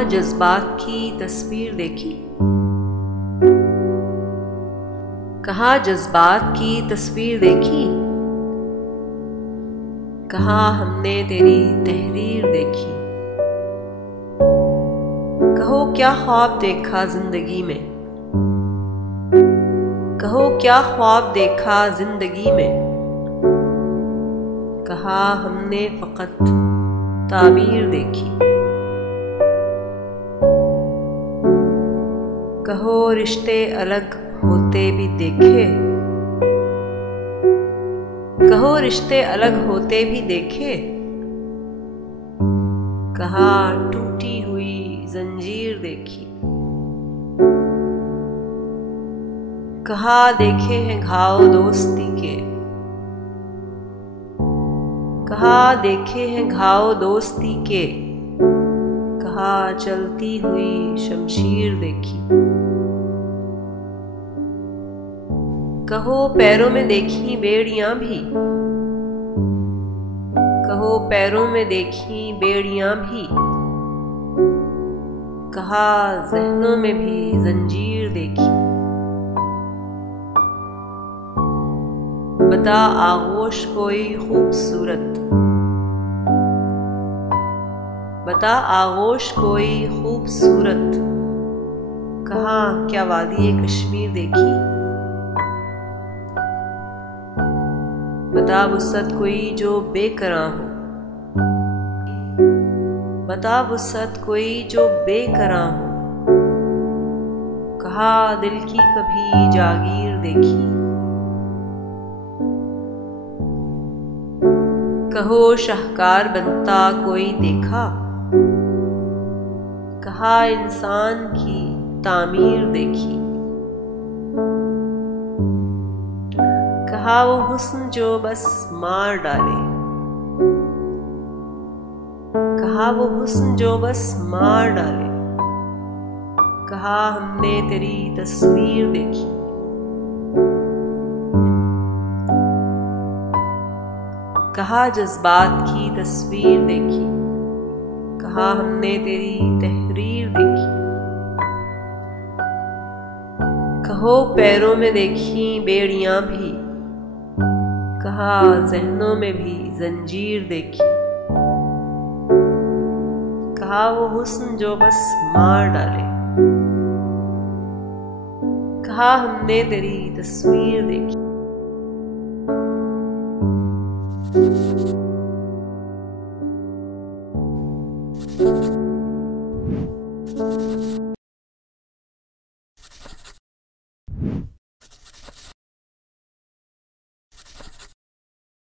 कहाँ जज्बात की तस्वीर देखी, कहाँ जज्बात की तस्वीर देखी, कहाँ हमने तेरी तहरीर देखी। कहो क्या ख्वाब देखा जिंदगी में, कहो क्या ख्वाब देखा जिंदगी में, कहा हमने फकत ताबीर देखी। कहो रिश्ते अलग होते भी देखे, कहो रिश्ते अलग होते भी देखे, कहा टूटी हुई जंजीर देखी। कहा देखे हैं घाव दोस्ती के, कहा देखे हैं घाव दोस्ती के, कहा चलती हुई शमशीर देखी। कहो पैरों में देखी बेड़ियां भी, कहो पैरों में देखी बेड़ियां भी, कहा ज़हनों में भी जंजीर देखी। बता आगोश कोई खूबसूरत, बता आगोश कोई खूबसूरत, कहा क्या वादी कश्मीर देखी। बता वुसअत कोई जो बेकरां हो, बता वुसअत कोई जो बेकरां हो, कहा दिल की कभी जागीर देखी। कहो शाहकार बनता कोई देखा, कहा इंसान की तामीर देखी। कहा वो हुस्न जो बस मार डाले, कहा वो हुस्न जो बस मार डाले, कहा हमने तेरी तस्वीर देखी। कहा जज्बात की तस्वीर देखी, कहा हमने तेरी तहरीर देखी। कहो पैरों में देखी बेड़ियां भी, कहा ज़हनों में भी जंजीर देखी। कहा वो हुस्न जो बस मार डाले, कहा हमने तेरी तस्वीर देखी।